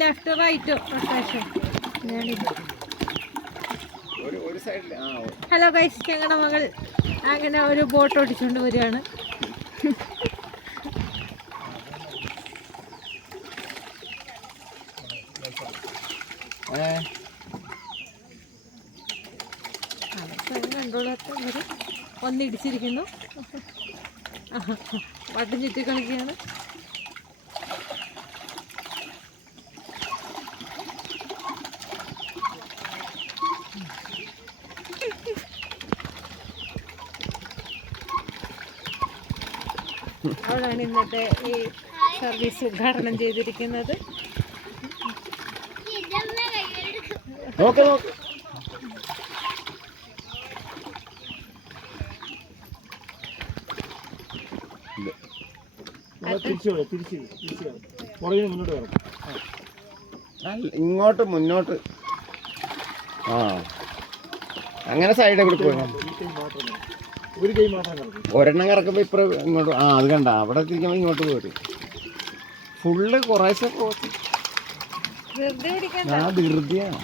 Left right rotation. Hello guys, ഞങ്ങളുടെ മകൾ അങ്ങനെ ഒരു ബോട്ട് ഓടിച്ചുകൊണ്ട് വരികയാണ്. കണ്ടോളാത്തവര് ഒന്നിടിച്ചിരിക്കുന്നു. വട്ടം ചുറ്റി കളിക്കുകയാണ്. അവളാണ് ഇന്നത്തെ ഈ സർവീസ് ഉദ്ഘാടനം ചെയ്തിരിക്കുന്നത്. ഇങ്ങോട്ട് മുന്നോട്ട്. ആ അങ്ങനെ സൈഡ് കൂടി പോയി ഒരെണ്ണം കറക്കുമ്പോ ഇപ്പറ ഇങ്ങോട്ട്. ആ അത് കണ്ട അവിടെ തിരിക്കുമ്പോ ഇങ്ങോട്ട് പോരും. ഫുള്ള് കുറേശ്ശെ പോയി. ആ ധൃതിയാണ്.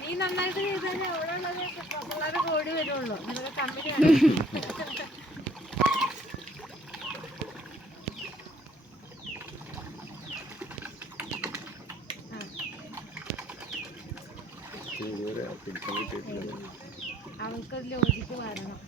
നീ നന്നായിട്ട് ചെയ്താൽ അവിടെ ഉള്ളത് ഓടി വരുള്ളൂ. നിനക്ക് കമ്പനി അവൾക്ക് ലോജിക്ക് വരണം.